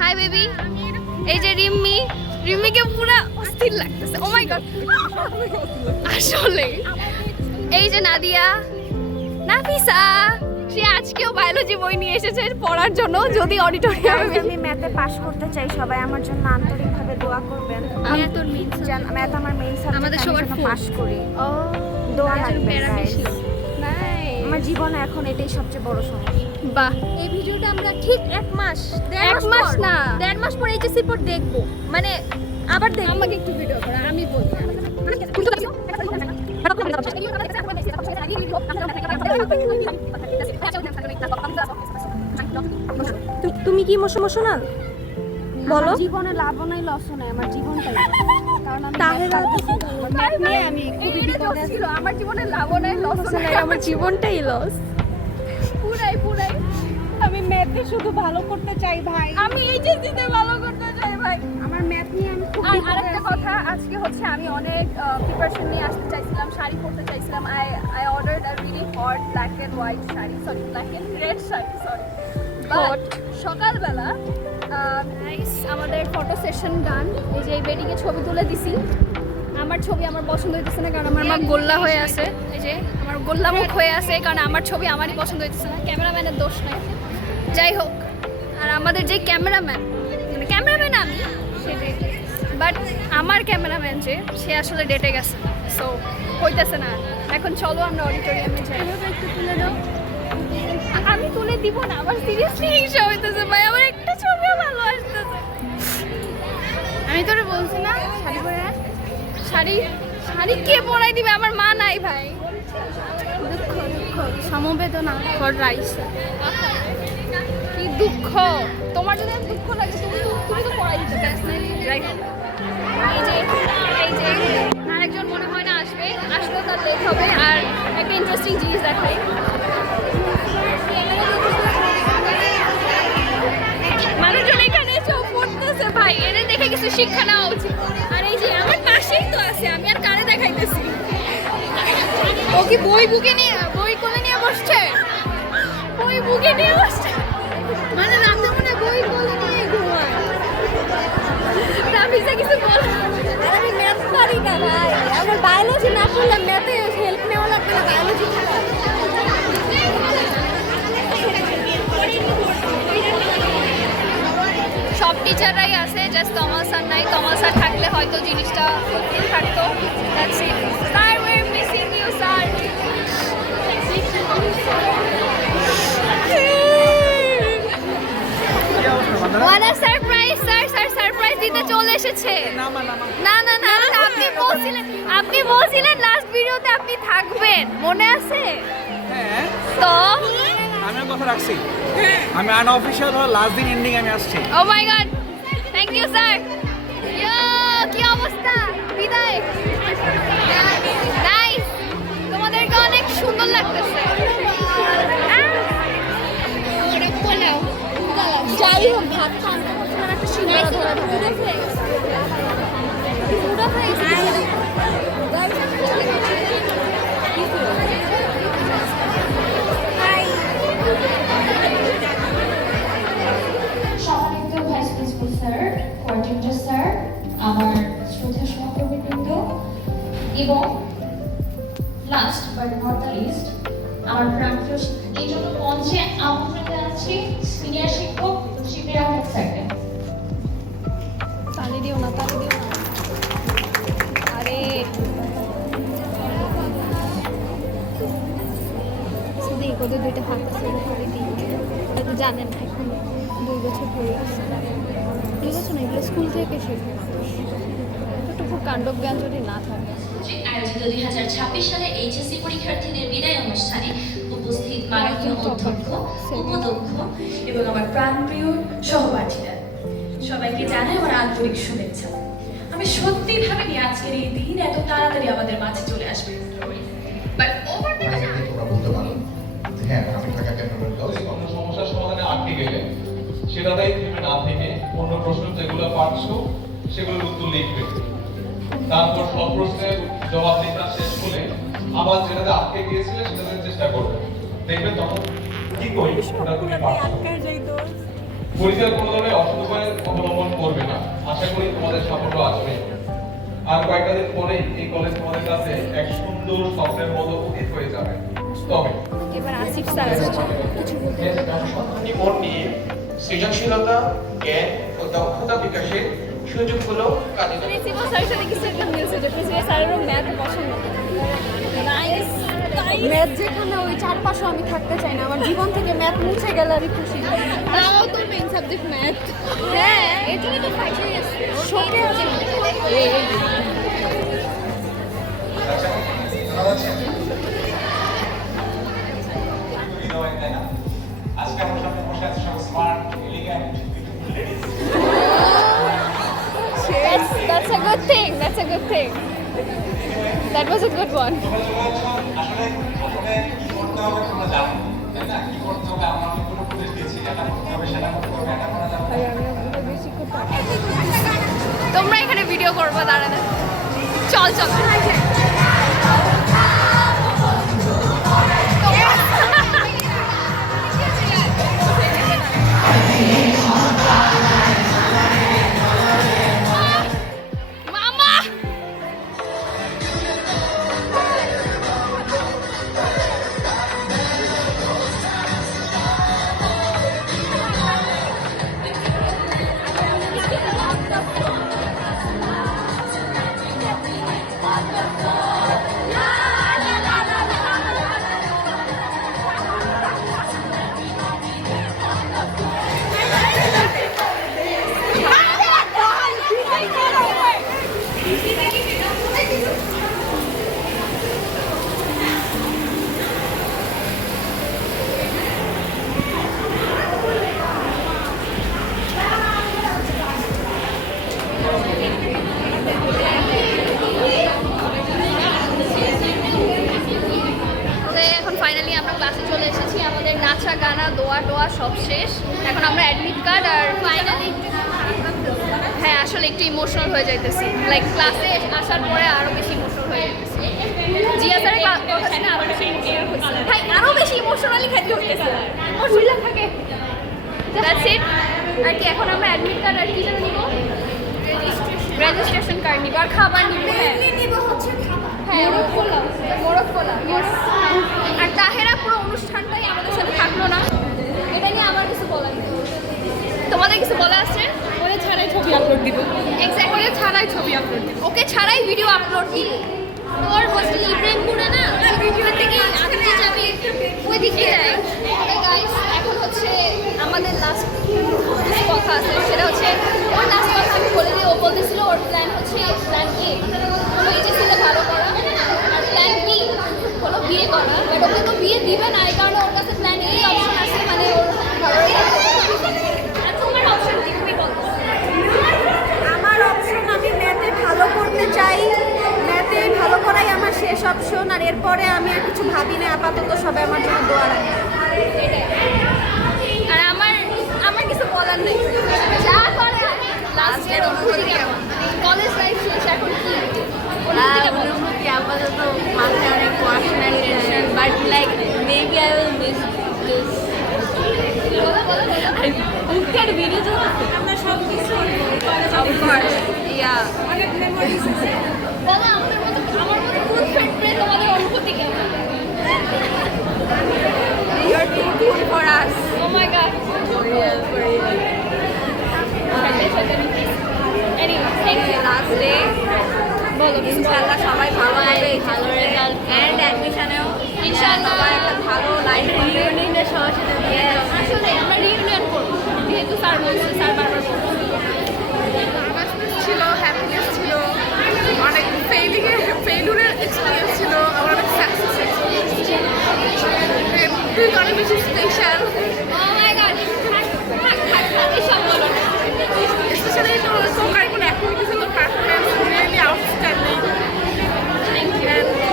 Hi baby. এই যে রিম্মি, রিম্মিকে পুরো অস্থির লাগতেছে। ও মাই গড, আসলে এই যে নাদিয়া, নাফিসা, সে আজকেও বায়োলজি বই নিয়ে এসেছে পড়ার জন্য। যদি অডিটোরিয়ামে আমি ম্যাথে পাস করতে চাই, সবাই আমার জন্য আন্তরিকভাবে দোয়া করবেন। আমি তোর মেইন ম্যাথ আমার মেইন সাবজেক্ট, আমাদের আমি সবার যেন full। পাস করি। ও দোয়া লাগবে guys। নাইস। আমার জীবনে এখন এটাই সবচেয়ে বড় সমস্যা। বাহ, এই ভিডিওটা আমরা ঠিক 1 মাস, এক মাস না, 1.5 মাস পর এইচএসসি পর দেখবো, মানে আবার দেখবো। আমাকে একটু ভিডিও করো, আমি বলবো। তুমি কি ইমোশনাল বলো? আমার জীবনে লাভও নাই লসও নাই, আমার জীবনটাই কারণ আমি তাহেরা ম্যাথ নিয়ে আমি খুবই বিপদে আছি। আমার জীবনে লাভও নাই লসও নাই, আমার জীবনটাই লস। পুরাই পুরাই। আমি ম্যাথে শুধু ভালো করতে চাই ভাই, আমি এইচএসসি ভালো করতে চাই ভাই। আমার ম্যাথ নিয়ে আমি খুব আর বিপদে আরেকটা আছি। কথা, আজকে হচ্ছে আমি অনেক প্রিপারেশন নিয়ে আসতে চাইছিলাম, শাড়ি পরতে চাইছিলাম। I ordered a really hot black and white sari, sorry black and red sari, sorry. But সকালবেলা নাইস, আমাদের ফটো সেশন ডান। এই যে এই বেডিংয়ে ছবি তুলে দিছি। আমার ছবি আমার পছন্দ হইতেছে না, কারণ আমার মা গোল্লা হয়ে আছে। এই যে আমার গোল্লা মুখ হয়ে আছে, কারণ আমার ছবি আমারই পছন্দ হইতেছে না। ক্যামেরাম্যানের দোষ নাই, যাই হোক। আর আমাদের যে ক্যামেরাম্যান, মানে ক্যামেরাম্যান আমি সেটাই, বাট আমার ক্যামেরাম্যান যে, সে আসলে ডেটে গেছে, সো হইতেছে না। এখন চলো আমরা অডিটোরিয়ামে যাই। একটু তুলে দাও। আমি তুলে দিব না, আমার সিরিয়াসলি হিংসা হইতেছে ভাই, আমার একটা ছবিও ভালো আসতেছে। আমি তোরে বলছি না শাড়ি পরে আয়। শাড়ি শাড়ি কে পরাই দিবে? আমার মা নাই ভাই। দুঃখ দুঃখ সমবেদনা ফর রাইস। কি দুঃখ, তোমার যদি এত দুঃখ লাগে তুমি তো পড়াই দিতে ব্যাস নাই। যাই হোক, এই যে আরেকজন মনে হয় না আসবে, আসলেও তার লেট হবে। আর একটা ইন্টারেস্টিং জিনিস দেখাই, মানুষজন এখানে এসেও পড়তেছে ভাই, এদের দেখে কিছু শিক্ষা নেওয়া উচিত। আর এই যে আমার পাশেই তো আছে, আমি আর কারে দেখাইতেছি? ও কি বই বুকে নিয়ে, বই কোলে নিয়ে বসছে, বই বুকে নিয়ে বসছে, মানে রাতে মনে বই কোলে নিয়ে ঘুমায়। রাফিজা কিছু বল। আর আমি ম্যাথ পারি না ভাই, আমার বায়োলজি না পড়লে ম্যাথে হেল্প নেওয়া লাগবে না, বায়োলজি সব টিচাররাই আছে, জাস্ট তমাল স্যার নাই। তমাল স্যার থাকলে হয়তো জিনিসটা ফুলফিল থাকতো। That's it. Sir, we are missing you sir. What a surprise, sir! Sir surprise দিতে চলে এসেছে। না না না, আপনি বলছিলেন লাস্ট ভিডিওতে আপনি থাকবেন, মনে আছে? হ্যাঁ, তো আমিও কথা রাখছি। আমি আনঅফিশিয়াল ভাবে লাস্ট দিন এন্ডিং আমি আসছি। ও মাই গড, থ্যাংক ইউ স্যার। কি অবস্থা, বিদায়। নাইস, তোমাদেরকে অনেক সুন্দর লাগতেছে। যাই হোক ভাত খান একটা সিঙ্গারা ধরা সম্মানিত vice principal sir, coordinator sir, আমার শ্রদ্ধা সহকর্মীবৃন্দ এবং last but not the least আমার প্রাণপ্রিয় শিক্ষক, এই জন্য মঞ্চে আমন্ত্রণ জানাচ্ছি সিনিয়র শিক্ষক শিবির আহমেদ স্যারকে। তালি দিও না, তালি দিও না। আরে দেখ, ওদের দুইটা হাত আছে, তালি দিই। হয়তো জানেন না, এখন 2 বছর পরে আসছে। 2 বছর না, এগুলো স্কুল থেকে শেখে। এতটুকু কাণ্ডজ্ঞান যদি না থাকে। আয়োজিত 2026 সালে এইচএসসি পরীক্ষার্থীদের বিদায় অনুষ্ঠানে উপস্থিত মাননীয় অধ্যক্ষ, উপাধ্যক্ষ এবং আমার প্রাণপ্রিয় সহপাঠীরা, সবাইকে জানাই আমার আন্তরিক শুভেচ্ছা। আমি সত্যি ভাবিনি আজকের এই দিন এত তাড়াতাড়ি আমাদের মাঝে চলে আসবে, বাট ওভার দ্য টাইম তোমরা বলতে পারো হ্যাঁ আমি ঢাকা ক্যান্টনমেন্ট গার্লস কোনো সমস্যার সমাধানে আটকে গেলে সেটাতেই থেমে না থেকে অন্য প্রশ্ন যেগুলো পারছো সেগুলোর উত্তর লিখবে, তারপর সব প্রশ্নের জবাব লেখা শেষ হলে আবার যেটাতে আটকে গিয়েছিলে সেটাতে চেষ্টা করবে, দেখবে তখন কি করি ওটা তুমি পারছো। পরীক্ষার কোনো ধরনের অসদুপায় অবলম্বন করবে না। আশা করি তোমাদের সাফল্য আসবে। আর কয়েকটা দিন পরেই এই কলেজ তোমাদের কাছে এক সুন্দর স্বপ্নের মতো অতীত হয়ে যাবে। তবে এবার আসিফ স্যার আসছে। মন নিয়ে সৃজনশীলতা, জ্ঞান ও দক্ষতা বিকাশের সুযোগগুলো কাজে লাগান। প্রিন্সিপাল স্যারের সাথে কিছু একটা মিলছে যে প্রিন্সিপাল স্যারেরও ম্যাথ পছন্দ। নাইস ম্যাথ যেখানে ওই চারপাশে আমি থাকতে চাই না, আমার জীবন থেকে ম্যাথ মুছে গেলে আমি খুশি। তাও তো মেইন সাবজেক্ট ম্যাথ। হ্যাঁ, এর জন্য তো ফাইনালি আসছে। শোকে আছে। আজকে আমার সামনে বসে আছে সব smart, elegant, ladies. That's a good thing. That's a good thing. That was a good one. আসলে কি করতে হবে তোমরা জানো, তাই না? কি করতে হবে আমরা অনেকগুলো উপদেশ দিয়েছি, এটা করতে হবে, সেটা করতে হবে, এটা করা যাবে না। তোমরা এখানে ভিডিও করবে দাঁড়ানো। চল চল। মামা এখন ফাইনালি আমরা ক্লাসে চলে এসেছি। আমাদের নাচা গানা দোয়া টোয়া সব শেষ। এখন আমরা অ্যাডমিট কার্ড আর ফাইনালি হ্যাঁ আসলে একটু ইমোশনাল হয়ে যাইতেছি। লাইক ক্লাসে আসার পরে আরো বেশি ইমোশনাল হয়ে যাইতেছি। জিয়া স্যারের কথা শুনে আরো বেশি ইমোশনাল হয়েছে। ভাই আরো বেশি ইমোশনালি খাইতে হইতেছে। আমার বুঝলাম থাকে। That's it. আর কি এখন আমরা অ্যাডমিট কার্ড আর কি যেন নিব? রেজিস্ট্রেশন কার্ড নিব আর খাবার নিব। হ্যাঁ হ্যাঁ মোরগ পোলা আর তাহেরা পুরো অনুষ্ঠানটাই আমাদের সাথে থাকলো না। এটা নিয়ে আমার কিছু বলার নেই। তোমাদের কিছু বলা আছে? ওরে ছাড়াই ছবি আপলোড দিব। এক্স্যাক্টলি ছাড়াই ছবি আপলোড দিব। ওকে ছাড়াই ভিডিও আপলোড দিব। তোর হোস্টেল ইব্রাহিমপুরে না ওখান থেকে আগে যাবে ওই দিকে যায়। ওকে গাইস এখন হচ্ছে আমাদের লাস্ট কথা আছে, সেটা হচ্ছে ওর লাস্ট কথা আমি বলে দিই। ও বলতেছিল ওর প্ল্যান হচ্ছে প্ল্যান এ হলো এইচএসসিতে ভালো করা আর প্ল্যান বি হলো বিয়ে করা। বাট ওকে তো বিয়ে দিবে না, এই কারণে ওর কাছে প্ল্যান এই অপশন আছে, মানে ওর আর তোমার অপশন কি তুমি বলো? আমার অপশন আমি ম্যাথে ভালো করতে চাই, ম্যাথে ভালো করাই আমার শেষ অপশন। আর এরপরে আমি আর কিছু ভাবি না, আপাতত সবাই আমার জন্য দোয়া রাখে। আর আমার কিছু বলার নেই। যা করে লাস্ট ইয়ার অনুভূতি কেমন? কলেজ লাইফ শেষ, এখন কি অনুভূতি কেমন? অনুভূতি আপাতত মাথায় অনেক পড়াশোনার tension, but like maybe I will miss this. মুখের ভিডিও তো আমরা সব কিছু অফকোর্স ইয়া অনেক মেমোরিজ আছে। বলো আমার মতো ফুল ফ্রেন্ড পেয়ে তোমাদের অনুভূতি কেমন? You are too cool for us. Oh my god. For real, for real. Anyway, thank you. Last day বলো ইনশাআল্লাহ সবাই ভালো হবে, ভালো রেজাল্ট এন্ড অ্যাডমিশনেও ইনশাআল্লাহ সবার একটা ভালো লাইফ রিউনিয়নের সহযোগিতা দিয়ে আসলে আমরা রিউনিয়ন করব, যেহেতু স্যার বলছে, স্যার বারবার বলছে। নার্ভাসনেস ছিল, হ্যাপিনেস ছিল, অনেক ফেইলুরের এক্সপিরিয়েন্স ছিল, আবার অনেক সাকসেস এক্সপিরিয়েন্স ছিল। তুই অনেক বেশি স্পেশাল, Oh my god. এসব বলো না। স্পেশালি তোর কারিকুলার অ্যাক্টিভিটিস তোর পারফরমেন্স রিয়েলি আউটস্ট্যান্ডিং।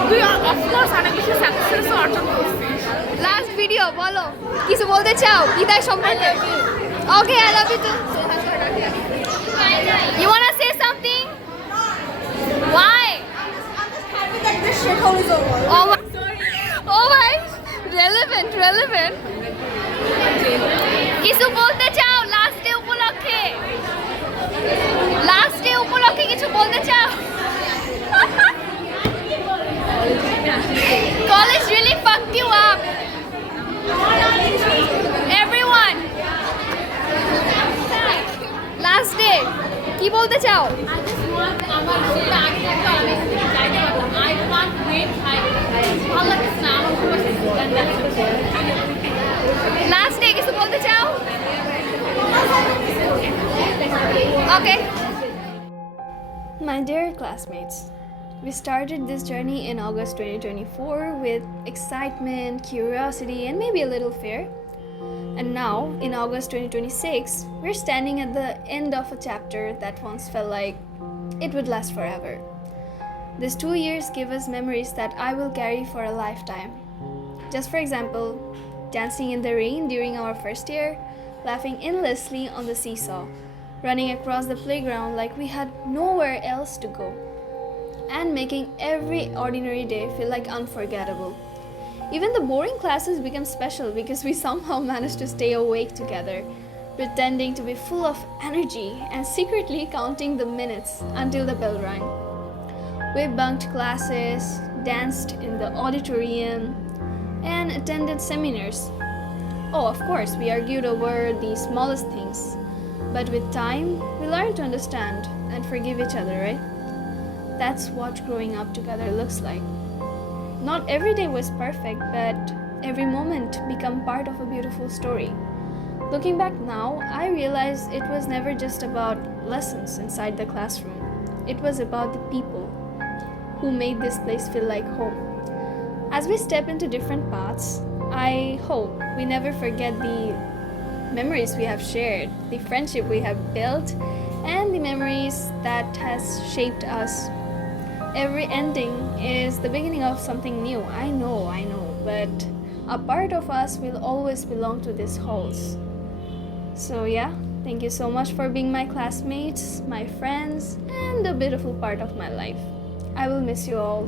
তুই অফকোর্স অনেক বেশি সাকসেসও অর্জন করছিস। লাস্ট ভিডিও বলো, কিছু বলতে চাও বিদায় সম্পর্কে? Okay, I love you too. You wanna say something? Why? Oh my, oh my, relevant. কিছু বলতে চাও লাস্ট কি বলতে চাও? I just want আমার যেটা আগে থাকতো আমি এখান থেকে যাইতে পারতাম। I can't wait. ভালো লাগছে না আমার খুব লাস্টে কিছু বলতে চাও? ওকে। My dear classmates, we started this journey in August 2024 with excitement, curiosity, and maybe a little fear. And now, in August 2026, we're standing at the end of a chapter that once felt like it would last forever. These 2 years give us memories that I will carry for a lifetime. Just for example, dancing in the rain during our first year, laughing endlessly on the seesaw, running across the playground like we had nowhere else to go, and making every ordinary day feel like unforgettable. Even the boring classes become special because we somehow managed to stay awake together, pretending to be full of energy and secretly counting the minutes until the bell rang. We bunked classes, danced in the auditorium, and attended seminars. Oh, of course, we argued over the smallest things. But with time, we learn to understand and forgive each other, right? That's what growing up together looks like. Not every day was perfect, but every moment became part of a beautiful story. Looking back now, I realize it was never just about lessons inside the classroom. It was about the people who made this place feel like home. As we step into different paths, I hope we never forget the memories we have shared, the friendship we have built, and the memories that has shaped us. Every ending is the beginning of something new. I know, but a part of us will always belong to these halls. So yeah, thank you so much for being my classmates, my friends, and a beautiful part of my life. I will miss you all.